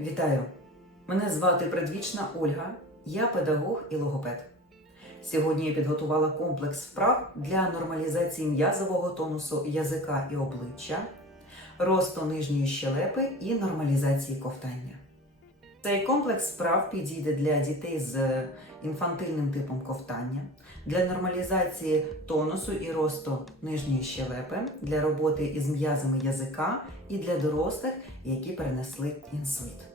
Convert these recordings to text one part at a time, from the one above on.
Вітаю! Мене звати Предвічна Ольга, я педагог і логопед. Сьогодні я підготувала комплекс вправ для нормалізації м'язового тонусу язика і обличчя, росту нижньої щелепи і нормалізації ковтання. Цей комплекс вправ підійде для дітей з інфантильним типом ковтання, для нормалізації тонусу і росту нижньої щелепи, для роботи із м'язами язика і для дорослих, які перенесли інсульт.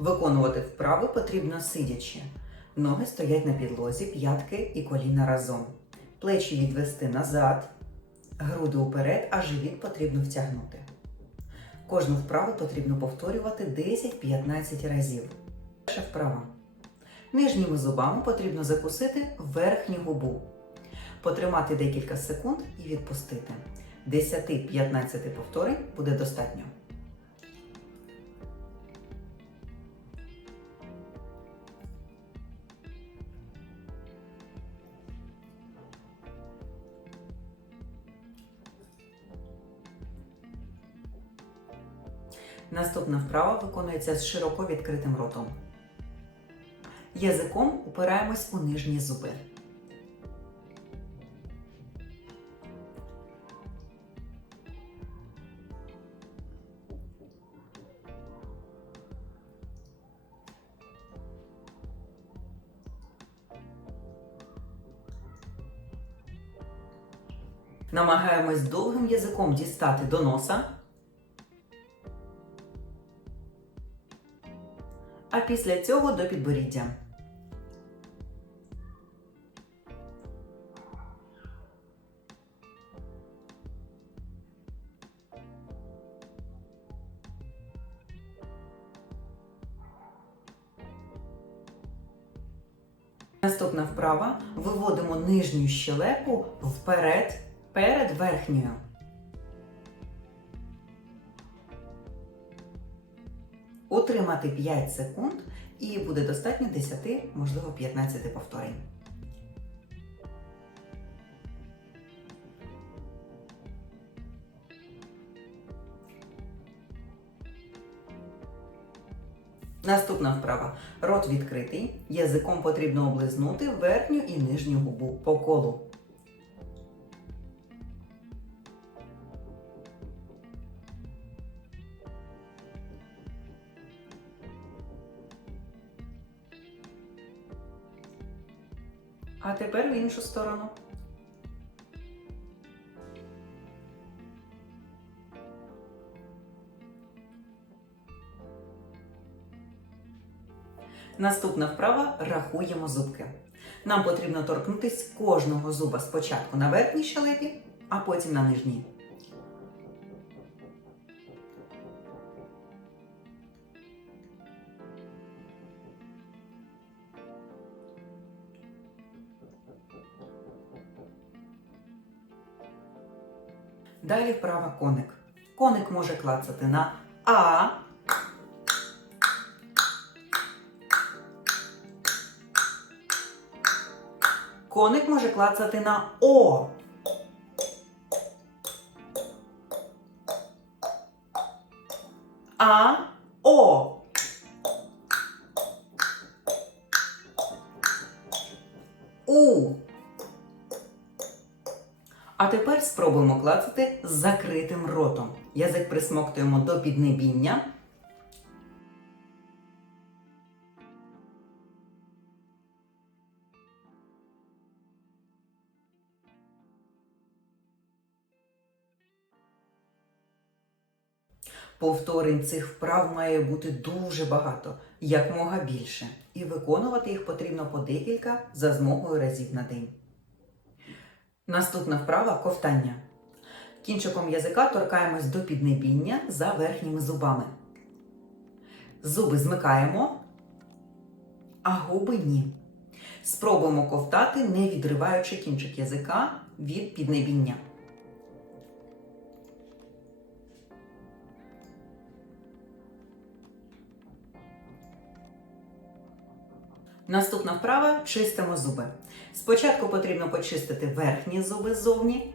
Виконувати вправи потрібно сидячи. Ноги стоять на підлозі, п'ятки і коліна разом. Плечі відвести назад, груди уперед, а живіт потрібно втягнути. Кожну вправу потрібно повторювати 10-15 разів. Перша вправа. Нижніми зубами потрібно закусити верхню губу. Потримати декілька секунд і відпустити. 10-15 повторень буде достатньо. Наступна вправа виконується з широко відкритим ротом. Язиком упираємось у нижні зуби. Намагаємось довгим язиком дістати до носа. А після цього до підборіддя. Наступна вправа. Виводимо нижню щелепу вперед перед верхньою. Утримати 5 секунд і буде достатньо 10, можливо 15 повторень. Наступна вправа. Рот відкритий. Язиком потрібно облизнути верхню і нижню губу по колу. А тепер в іншу сторону. Наступна вправа рахуємо зубки. Нам потрібно торкнутися кожного зуба спочатку на верхній щелепі, а потім на нижній. Далі вправа коник. Коник може клацати на А. Коник може клацати на О. А, О. У. А тепер спробуємо клацати з закритим ротом. Язик присмоктуємо до піднебіння. Повторень цих вправ має бути дуже багато, якмога більше, і виконувати їх потрібно по декілька за змогою разів на день. Наступна вправа ковтання. Кінчиком язика торкаємось до піднебіння за верхніми зубами. Зуби змикаємо, а губи ні. Спробуємо ковтати, не відриваючи кінчик язика від піднебіння. Наступна вправа чистимо зуби. Спочатку потрібно почистити верхні зуби ззовні.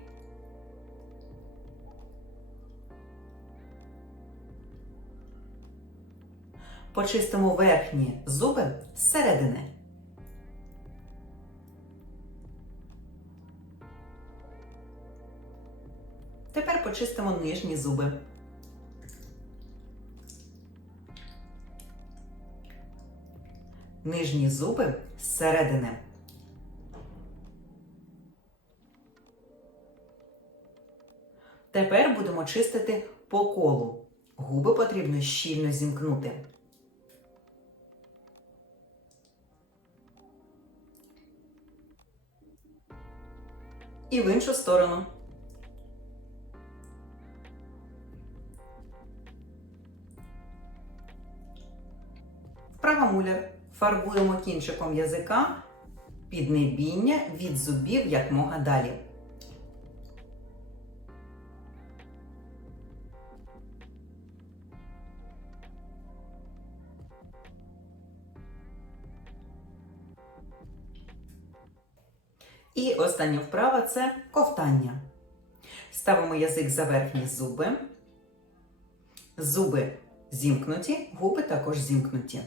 почистимо верхні зуби зсередини. Тепер почистимо нижні зуби. Нижні зуби зсередини. Тепер будемо чистити по колу. Губи потрібно щільно зімкнути. І в іншу сторону. Вправа муляр. Фарбуємо кінчиком язика піднебіння від зубів якмога далі. І остання вправа це ковтання. Ставимо язик за верхні зуби. Зуби зімкнуті, губи також зімкнуті.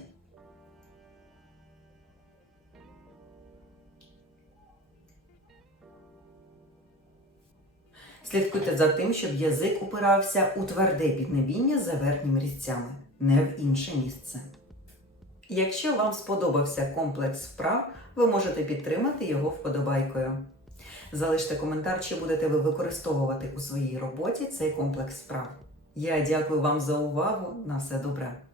Слідкуйте за тим, щоб язик упирався у тверде піднебіння за верхніми різцями, не в інше місце. Якщо вам сподобався комплекс вправ, ви можете підтримати його вподобайкою. Залиште коментар, чи будете ви використовувати у своїй роботі цей комплекс вправ. Я дякую вам за увагу. На все добре!